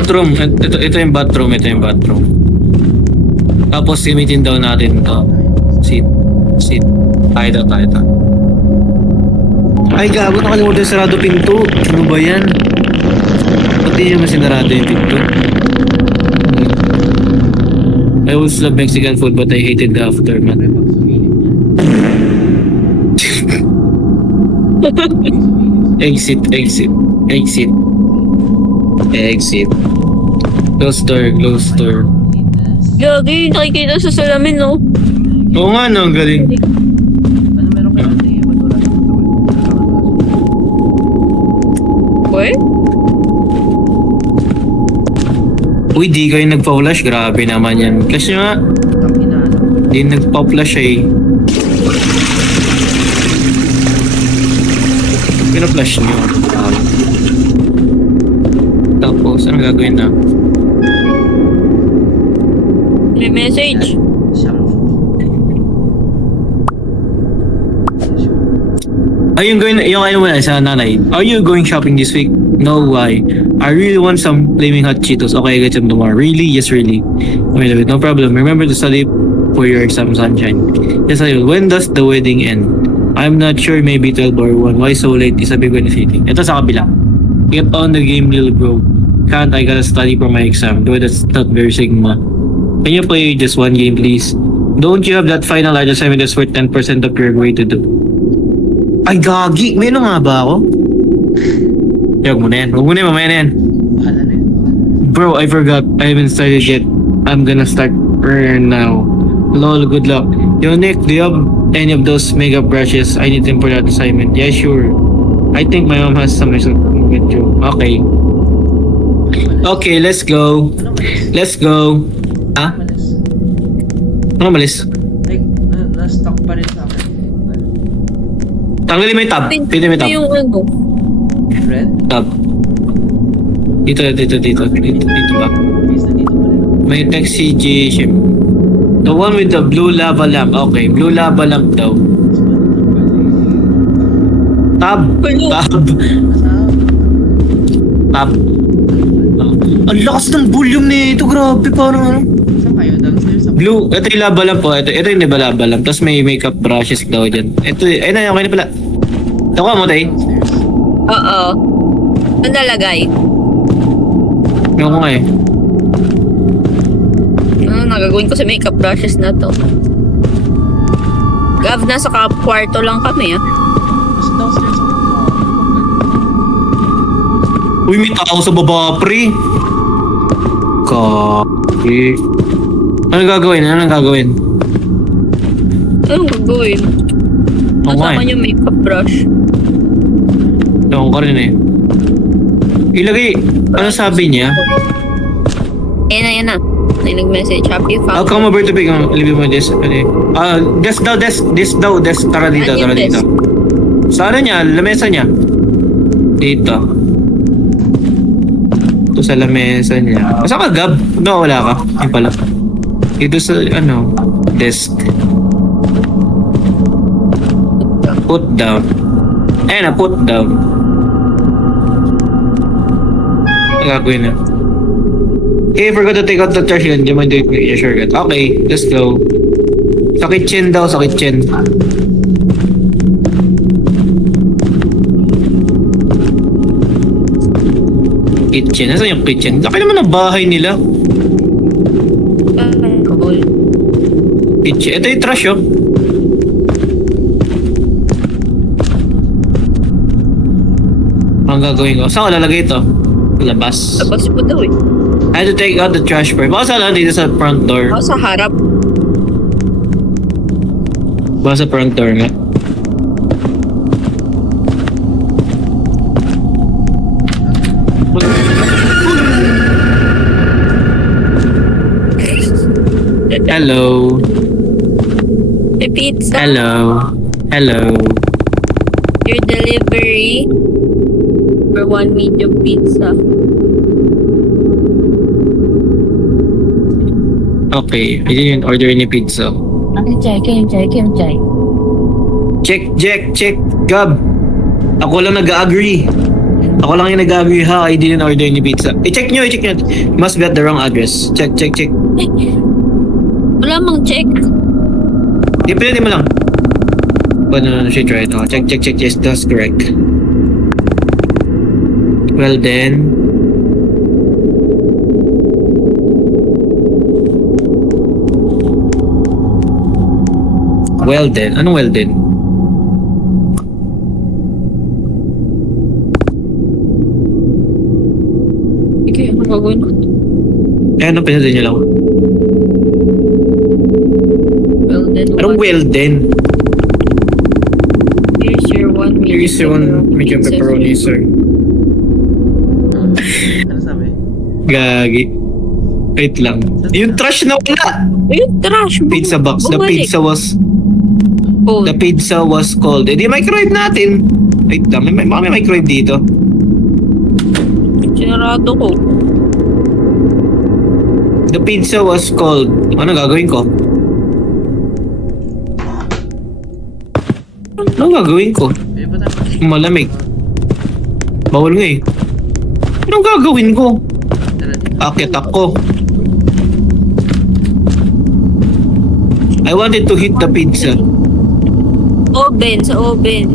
Bathroom. Ito yung bathroom. Ito yung bathroom. Tapos gamitin daw natin to. Sit. Tayo. Ay, gago. Nakalimutan sarado pinto. Ano ba yan? Pati niya masinarado yung pinto. I always love Mexican food but I hated the aftermath. Exit. Close door. Gagi, nakikita sa salamin, no? Oo nga, no, ang galing. Ano meron kayo ate? Ba't wala na? What? Uy, di kayo nagpa-flash. Grabe naman yan. Flash nyo nga. Ang inaano. Di nagpa-flash eh. Pina-flash nyo. Tapos, ano gagawin na? May message. Siyang Yung ano mo na sa nanay. Are you going shopping this week? No, why? I really want some flaming hot Cheetos. Okay, I get them tomorrow. Really? Yes, really. Wait, no problem. Remember to study for your exam, sunshine. Yes, I will. When does the wedding end? I'm not sure, maybe 12 or 1. Why so late? Is a big benefiting. Ito sa kabila. Get on the game, little bro. Can't, I gotta study for my exam. Though that's not very sigma. Can you play just one game, please? Don't you have that final large assignment that's worth 10% of your grade to do? Ay, gagi! May ano nga ba ako? Huwag mo na yan. Mamaya na yan. bahala na yun. Bro, I forgot. I haven't started yet. I'm gonna start right now. Lol, good luck. Yo, Nick, do you have any of those makeup brushes? I need them for that assignment. Yeah, sure. I think my mom has some with you. Okay. Okay, let's go. Let's go. Ah? Malas. Ano malis? Like, na-stuck pa rin sa akin. Tanggalin mo yung tab. Pwede mo yung tab. Yung ano. Red? Tab. Dito ba? Please, nandito pa rin. May text si J. The one with the blue lava lamp. Okay, blue lava lamp daw. Tab. Tab. Tab. Ang lakas ng volume nito. Grabe, parang ano. Saan kayo? Downstairs? Blue. Ito yung lava lamp po. Ito yung diba lava lamp. Tapos may makeup brushes daw dyan. Ito, ayun na, okay na pala. Ito ka mo, tay. Downstairs. Oo. Ano nalagay? Yung ko nga eh. Ano nagagawin ko sa makeup brushes na to? Gav, nasa kwarto lang kami, ah. Kasi downstairs ako. Uy, may tao sa baba, pre. Kaki. Ano gagawin? Anong gagawin? Oo nga Nasaan eh. yung makeup brush? Ewan ko rin eh. Ilagay, ano sabi niya? Ayan na. May nag-message. Happy you I'll found come over to pick up. Leave mo this. Desk daw. Tara dito, Ano tara yung dito. desk? Sa ano niya? Lamesa niya. Dito. Ito sa lamesa niya. Saan ka, Gab? No, wala ka. Yung pala. Dito sa, ano, desk. Put down. Ayan na, put down. Ang gagawin na. Hey, forgot to take out the trash yun. Di mo do it. Yeah, sure. Good. Okay, let's go. Sa kitchen daw, sa kitchen. Kitchen? Nasaan yung kitchen? Laki naman ang bahay nila. Kitchen. Ito yung trash, oh. Ang gagawin ko? Saan ko lalagay ito? Labas. Tapos po daw eh. I had to take out the trash first. Baka saan lang dito sa front door. Ako sa harap. Baka sa front door nga. Hello. May pizza. Hello. Hello. Your delivery for 1 medium pizza. Okay. I didn't order any pizza. Check. Check. Gab. Ako lang nag-agree. Ako lang yung nag-agree ha, I didn't order any pizza. I-check nyo. Must be at the wrong address. Check. Wala mang check. Di mo lang. No, she tried. Oh, check. Yes, that's correct. Well then. Anong well then? Sige, ano gagawin ko? Ano pinatay niyo lang? Well then, Anong what? well then? Here's your one Medium pepperoni, sir. Ano sabi? Gagi. Wait lang. Yung trash na wala! Ayun, trash. Pizza box. The Bumalik. pizza was cold. Eh di microwave natin. Wait lang, may microwave dito. Sinarado ko. The pizza was cold. Ano gagawin ko? Pwede ba tayo? Malamig. Bawal nga eh. Anong gagawin ko? Tara, dito. Akit ako. I wanted to hit the pizza. Oven, sa oven.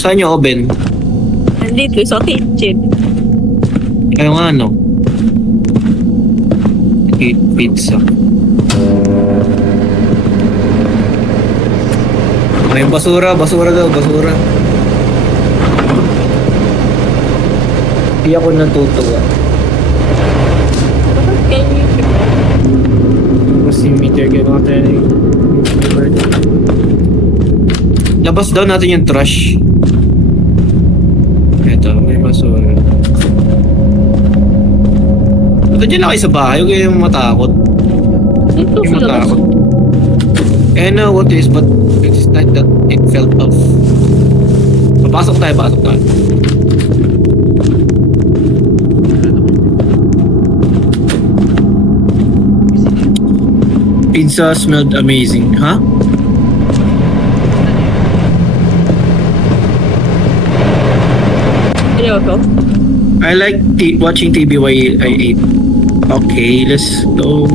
Saan yung oven? Nandito, sa kitchen. Ayaw nga no. Hit pizza. May basura daw. Hindi ako natutuwa. Bakit kayo Kasi meter kayo mga training. Labas daw natin yung trash. Eto, may basura. Ba't dyan lang kayo sa bahay? Huwag kayong matakot. Dito Huwag sa labas. matakot. I know what it is, but it is not that it felt off. Pasok tayo. Pizza smelled amazing, huh? Seryoso? I like watching TV while I eat. Okay, let's go.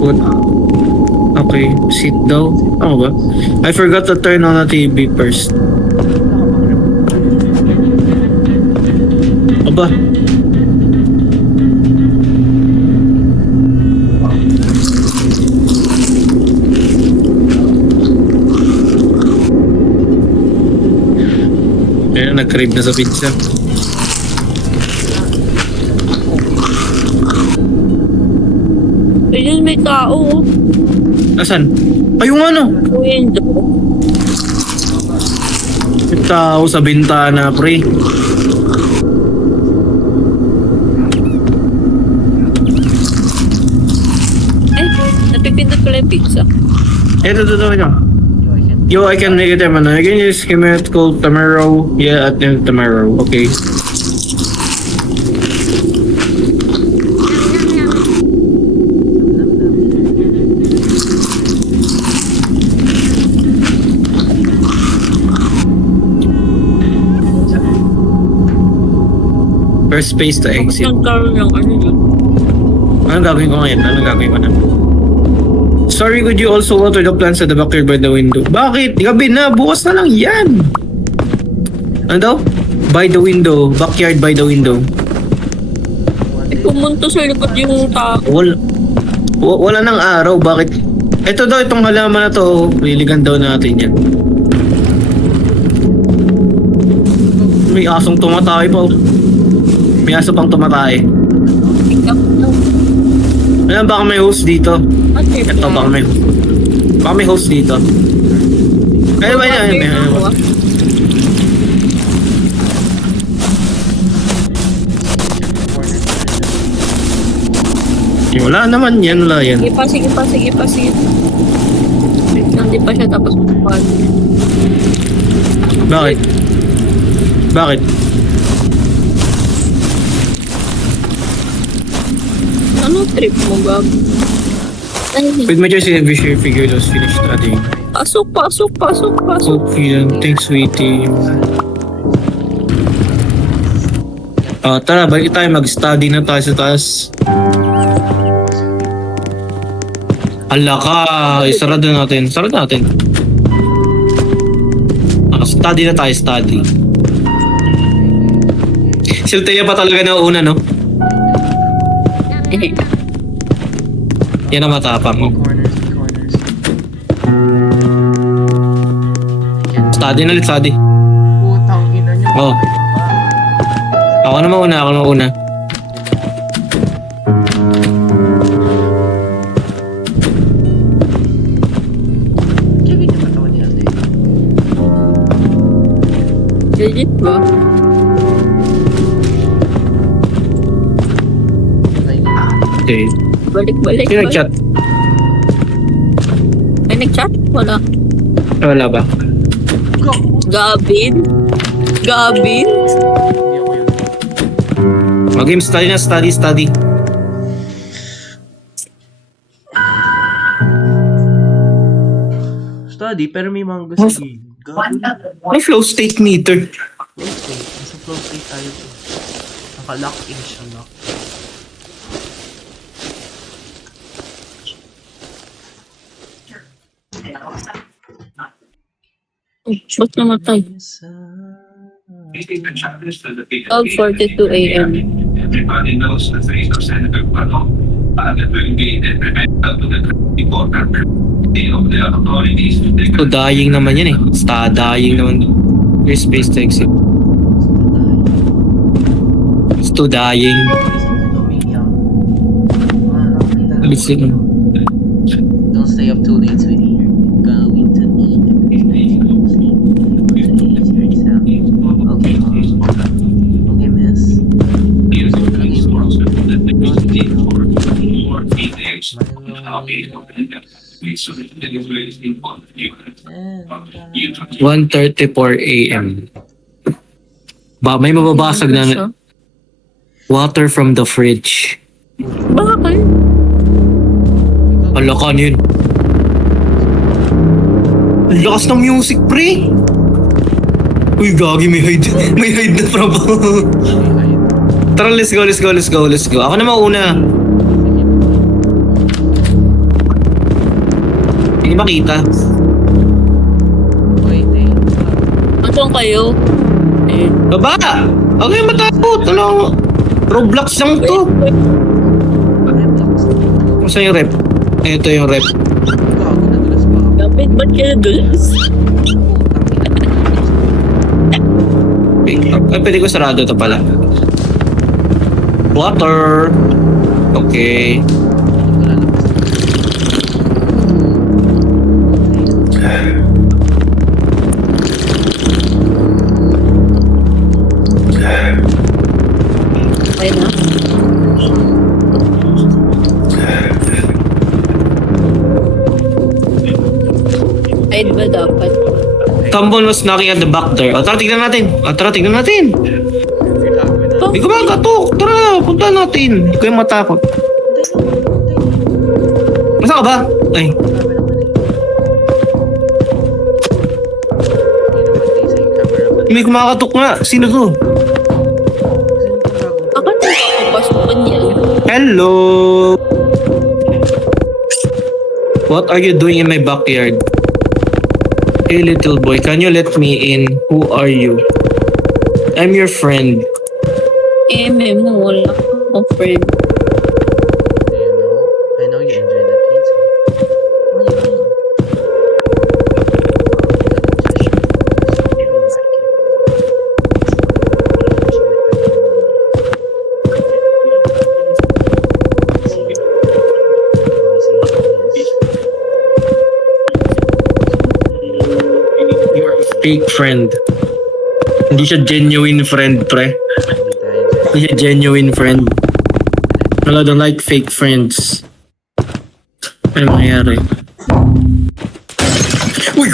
What? Okay, sit down. Ano ba? I forgot to turn on the TV first. Aba? Ayan, nag-crave na sa pizza. Ayun, may tao. Asan? Ayun ano? Window. May tao sa bintana, pre. Ay, napipindot pala yung pizza. Ito. Yo, I can make it naman. I can use it called tomorrow. Yeah, at the tomorrow. Okay. First space to exit. Nagkaroon ng ano yun. Anong gagawin ko ngayon? Sorry, could you also water the plants at the backyard by the window? Bakit? Gabi na, bukas na lang yan. Ano daw? By the window. Backyard by the window. Pumunta sa likod yung tao. Wala nang araw. Bakit? Ito daw, itong halaman na to. Liligan daw natin yan. May asong tumatay pa. May aso pang tumatay. Pick up lang. Alam, baka may host dito. Ito, baka may host dito. Ayun. Wala naman yan, wala yan. Sige pa. Hindi pa siya tapos magpapal. Bakit? Ano trip mo, Gab? Ay, With my choice, I wish your figure was finished adding. pasok. Okay, then. Thanks, sweetie. Tara, balik tayo. Mag-study na tayo sa taas. Hala ka. Sarado natin. Sarado natin. Study na tayo, study. Si Althea pa talaga na una, no? Yan ang matapang. Corners, corners. Study na ulit, study. Putang ina niyo. Oh. Ako na mauna, ako na mauna. Kaya ganyan katawan niya, ate. Legit ba? Okay. Balik-balik. Sino nag-chat? May nag-chat? Wala. Wala ba? Go! Gabin? Gabin? Hindi ako yun. Mag-game study na, study, study. Study, pero may mga gusto gilid. Gago na. May flow state meter. Flow state. Nasa flow state tayo to. Naka-lock in siya, lock. Ba't namatay? 12:42 a.m. Everybody knows the face of Senator Pano that will be to the important of the authorities to take So dying naman yan eh. Dying naman. There's space to exit. It's too dying. Listen. Don't stay up too late, sweetie. You're going to need it. Okay. Okay, miss. you 1:34 a.m. May mababasag na water from the fridge. Bakit? Hala ka, ano yun? Ang lakas ng music, pre! Uy, gagi, may hide. May hide na pra ba? Tara, let's go, let's go, let's go, let's go. Ako na mauna. Hindi makita. Wait, Anong kayo? Eh, Baba! Huwag kayong matakot. Ano? Roblox lang to. Saan yung rep? Ito yung rep. Gago, nadulas pa ako. Gabin, ba't ka nadulas? Ay, pwede ko sarado to pala. Water. Okay. Okay na. Hide ba dapat? Someone was knocking at the back door. Tara, tignan natin. Tara, tignan natin. Hindi ko makatok. Tara, punta natin. Hindi ko yung matakot. Masa ka ba? Ay. May kumakatok nga. Sino to? Ako na papasukan niya. Hello. What are you doing in my backyard? Hey little boy, can you let me in? Who are you? I'm your friend. Mo, wala akong friend. I know you enjoy that pizza. What do you mean? Fake friend. Hindi siya genuine friend, pre. Hindi siya genuine friend. Wala, don't like fake friends. Ano mangyayari? Uy!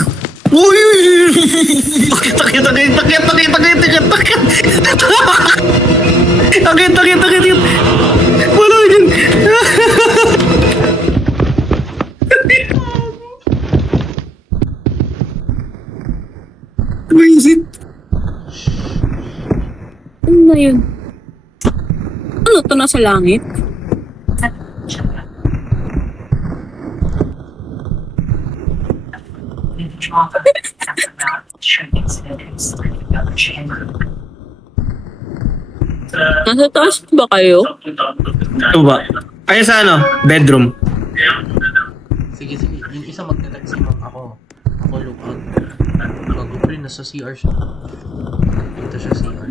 Uy! Takit! Wala yun! What is it? Ano na yun? Ano to, nasa langit? Nasa taas ba kayo? Ito ba? Ay, sa ano? Bedroom. Sige. Yung isa magte-text mo ako. Ako look out. Bago pa rin, nasa CR siya. Dito siya CR.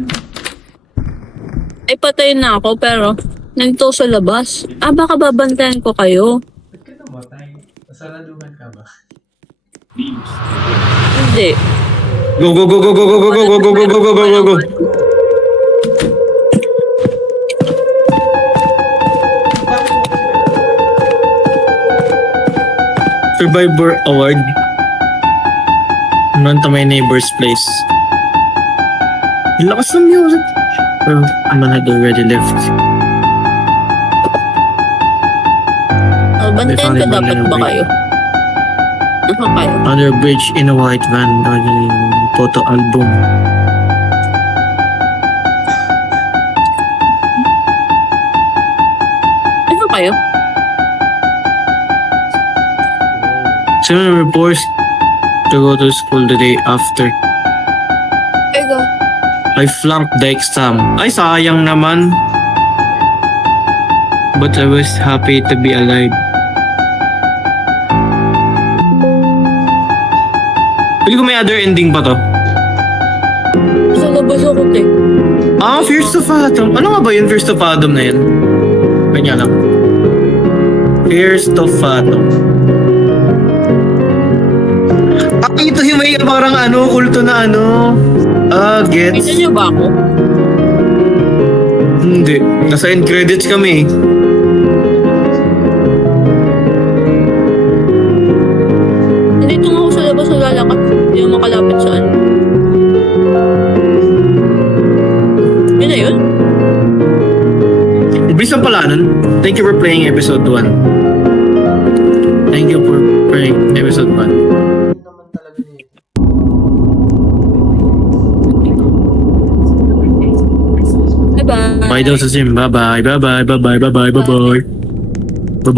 Ay, patay na ako, pero nandito sa labas. Baka babantayan ko kayo. Ba't ka namatay? Nasaraduhan ka ba? Hindi. Go, go, go, go, go, go, go, go, go, go, go, go, go, go, go, go. Survivor Award. Run to my neighbor's place. Ang lakas ng music. Pero man had already left. Bantayan ko dapat ba kayo? Naka kayo? Under a bridge in a white van. Photo album. Ano kayo? Someone reports to go to school the day after. Ay, go. I flunked the exam. Ay, sayang naman. But I was happy to be alive. Pili ko may other ending pa to. Sa labas ako, te. Fears to Fathom. Ano nga ba yun, Fears to Fathom na yun? Kanya lang. Fears to Fathom. Ito yung may parang ano, kulto na ano. Gets. Kita niyo ba ako? Hindi. Nasa end credits kami. Nandito nga ako sa labas naglalakad. Hindi ako makalapit sa ano. Yun na yun? Bilis ang pala nun. Thank you for playing episode 1. Thank you for playing episode 1. Naman talaga niya. Bye-bye. Bye daw sa sim. Bye-bye. Bye-bye. Bye-bye. Bye-bye. Bye-bye. Bye-bye.